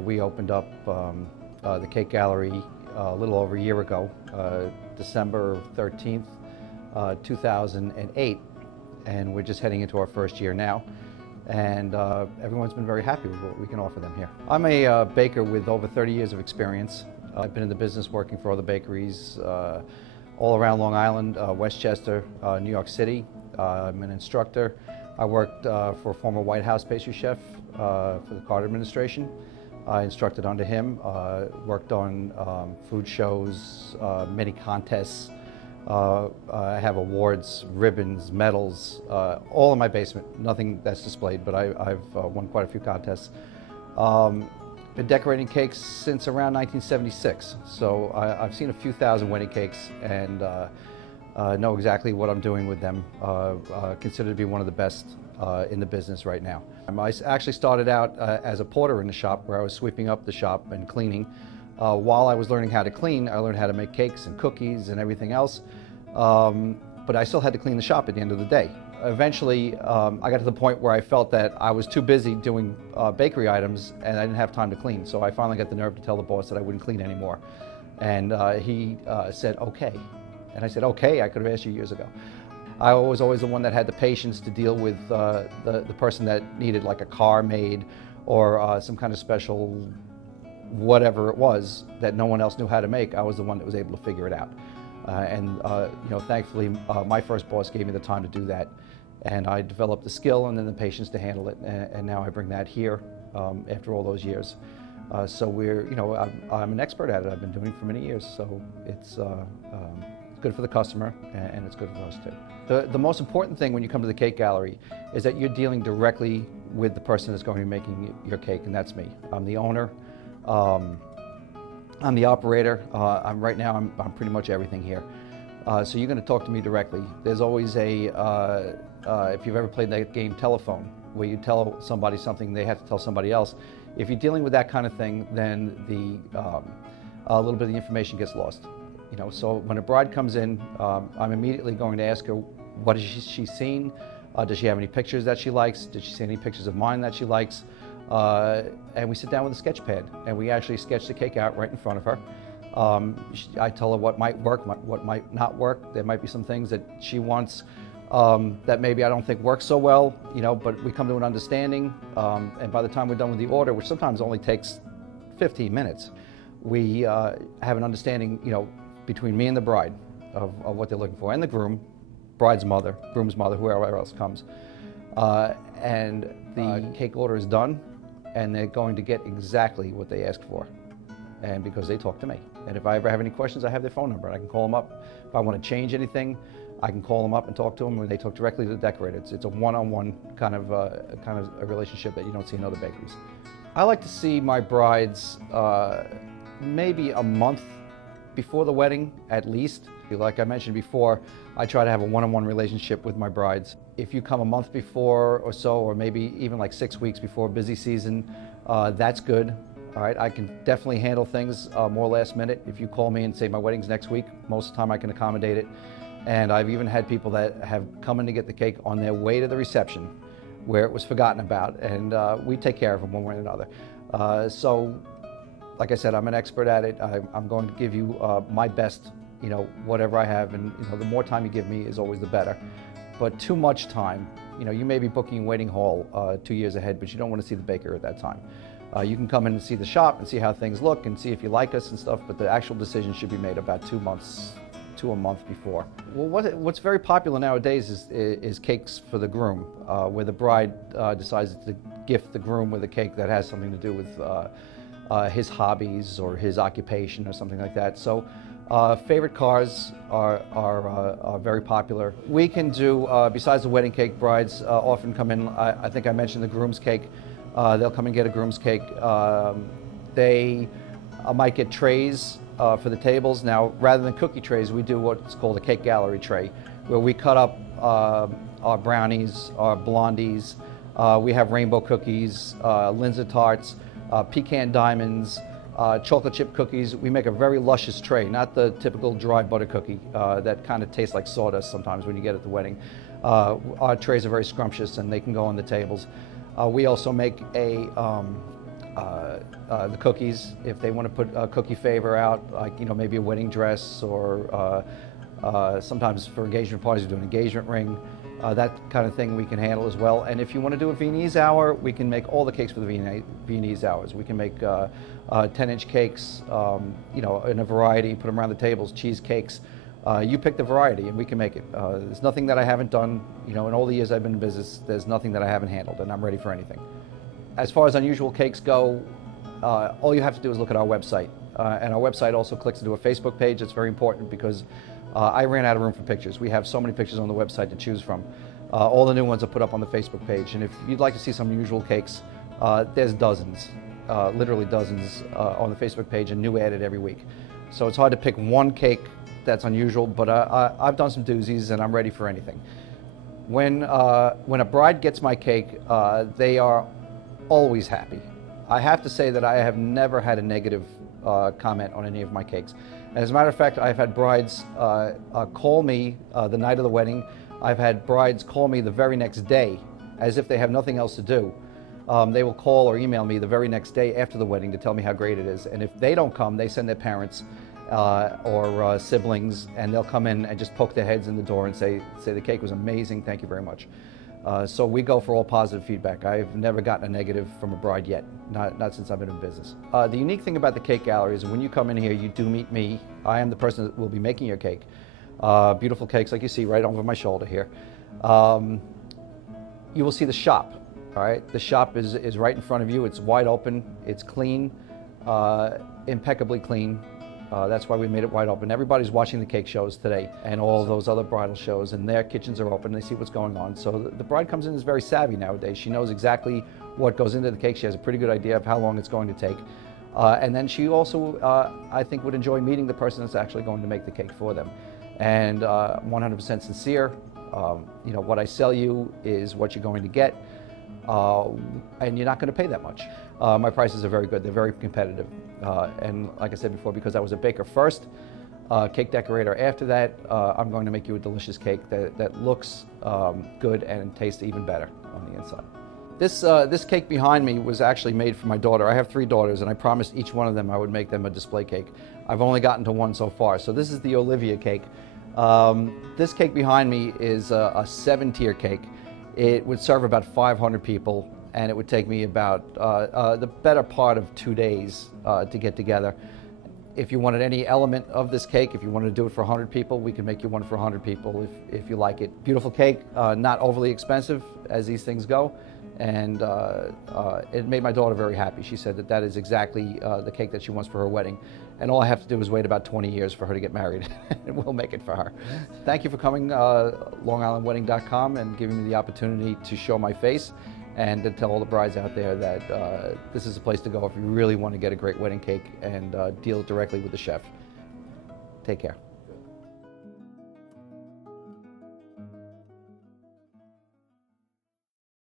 We opened up the Cake Gallery a little over a year ago, December 13th, 2008, and we're just heading into our first year now. And everyone's been very happy with what we can offer them here. I'm a baker with over 30 years of experience. I've been in the business working for other bakeries all around Long Island, Westchester, New York City. I'm an instructor. I worked for a former White House pastry chef for the Carter administration. I instructed under him, worked on food shows, many contests. I have awards, ribbons, medals, all in my basement. Nothing that's displayed, but I've won quite a few contests. Been decorating cakes since around 1976, so I've seen a few thousand wedding cakes and know exactly what I'm doing with them. Considered to be one of the best in the business right now. I actually started out as a porter in the shop, where I was sweeping up the shop and cleaning. While I was learning how to clean, I learned how to make cakes and cookies and everything else, but I still had to clean the shop at the end of the day. Eventually, I got to the point where I felt that I was too busy doing bakery items and I didn't have time to clean, so I finally got the nerve to tell the boss that I wouldn't clean anymore. And he said, okay. And I said, okay, I could have asked you years ago. I was always the one that had the patience to deal with the person that needed like a car made or some kind of special whatever it was that no one else knew how to make. I was the one that was able to figure it out. Thankfully, my first boss gave me the time to do that, and I developed the skill and then the patience to handle it, and now I bring that here after all those years. So I'm an expert at it. I've been doing it for many years, so it's good for the customer and it's good for us too. The most important thing when you come to the Cake Gallery is that you're dealing directly with the person that's going to be making your cake, and that's me. I'm the owner. I'm the operator. Right now I'm pretty much everything here. So you're going to talk to me directly. There's always if you've ever played that game Telephone, where you tell somebody something, they have to tell somebody else. If you're dealing with that kind of thing, then a little bit of the information gets lost. So when a bride comes in, I'm immediately going to ask her, what has she seen? Does she have any pictures that she likes? Did she see any pictures of mine that she likes? And we sit down with a sketch pad and we actually sketch the cake out right in front of her. I tell her what might work, what might not work. There might be some things that she wants that maybe I don't think work so well, but we come to an understanding. And by the time we're done with the order, which sometimes only takes 15 minutes, we have an understanding, between me and the bride of what they're looking for, and the groom, bride's mother, groom's mother, whoever else comes. And the cake order is done, and they're going to get exactly what they asked for, and because they talk to me. And if I ever have any questions, I have their phone number, and I can call them up. If I want to change anything, I can call them up and talk to them, and they talk directly to the decorator. It's a one-on-one kind of a relationship that you don't see in other bakeries. I like to see my brides maybe a month before the wedding, at least. Like I mentioned before, I try to have a one-on-one relationship with my brides. If you come a month before or so, or maybe even like 6 weeks before busy season, that's good. All right, I can definitely handle things more last minute. If you call me and say my wedding's next week, most of the time I can accommodate it. And I've even had people that have come in to get the cake on their way to the reception where it was forgotten about, and we take care of them one way or another. Like I said, I'm an expert at it. I'm going to give you my best, whatever I have, and the more time you give me is always the better. But too much time, you may be booking a waiting hall 2 years ahead, but you don't want to see the baker at that time. You can come in and see the shop and see how things look and see if you like us and stuff, but the actual decision should be made about 2 months to a month before. Well, what's very popular nowadays is cakes for the groom, where the bride decides to gift the groom with a cake that has something to do with his hobbies or his occupation or something like that. So favorite cars are very popular. We can do, besides the wedding cake, brides often come in. I think I mentioned the groom's cake. They'll come and get a groom's cake. They might get trays for the tables. Now, rather than cookie trays, we do what's called a cake gallery tray, where we cut up our brownies, our blondies. We have rainbow cookies, Linzer tarts, pecan diamonds, chocolate chip cookies. We make a very luscious tray, not the typical dry butter cookie that kind of tastes like sawdust sometimes when you get at the wedding. Our trays are very scrumptious and they can go on the tables. We also make a the cookies, if they want to put a cookie favor out, like maybe a wedding dress, or sometimes for engagement parties we do an engagement ring. That kind of thing we can handle as well. And if you want to do a Viennese hour, we can make all the cakes for the Viennese hours. We can make 10-inch cakes, in a variety, put them around the tables, cheesecakes. You pick the variety and we can make it. There's nothing that I haven't done, in all the years I've been in business, there's nothing that I haven't handled, and I'm ready for anything. As far as unusual cakes go, all you have to do is look at our website. And our website also clicks into a Facebook page. That's very important because I ran out of room for pictures. We have so many pictures on the website to choose from. All the new ones are put up on the Facebook page. And if you'd like to see some unusual cakes, there's dozens, literally dozens on the Facebook page, and new added every week. So it's hard to pick one cake that's unusual, but I've done some doozies and I'm ready for anything. When a bride gets my cake, they are always happy. I have to say that I have never had a negative comment on any of my cakes. As a matter of fact, I've had brides call me the night of the wedding. I've had brides call me the very next day, as if they have nothing else to do. They will call or email me the very next day after the wedding to tell me how great it is. And if they don't come, they send their parents or siblings, and they'll come in and just poke their heads in the door and say the cake was amazing, thank you very much. So we go for all positive feedback. I've never gotten a negative from a bride yet, not since I've been in business. The unique thing about the cake gallery is when you come in here, you do meet me. I am the person that will be making your cake. Beautiful cakes like you see right over my shoulder here. You will see the shop, all right? The shop is right in front of you. It's wide open, it's clean, impeccably clean. That's why we made it wide open. Everybody's watching the cake shows today and all those other bridal shows, and their kitchens are open. They see what's going on. So the bride comes in is very savvy nowadays. She knows exactly what goes into the cake. She has a pretty good idea of how long it's going to take. And then she also, I think, would enjoy meeting the person that's actually going to make the cake for them. And 100% sincere. What I sell you is what you're going to get. And you're not going to pay that much. My prices are very good. They're very competitive. And like I said before, because I was a baker first, cake decorator after that, I'm going to make you a delicious cake that looks good and tastes even better on the inside. This cake behind me was actually made for my daughter. I have 3 daughters, and I promised each one of them I would make them a display cake. I've only gotten to one so far. So this is the Olivia cake. This cake behind me is a 7-tier cake. It would serve about 500 people, and it would take me about the better part of 2 days to get together. If you wanted any element of this cake, if you wanted to do it for 100 people, we can make you one for 100 people if you like it. Beautiful cake, not overly expensive as these things go, and it made my daughter very happy. She said that is exactly the cake that she wants for her wedding, and all I have to do is wait about 20 years for her to get married, and we'll make it for her. Thank you for coming, LongIslandWedding.com, and giving me the opportunity to show my face and to tell all the brides out there that this is a place to go if you really want to get a great wedding cake and deal directly with the chef. Take care.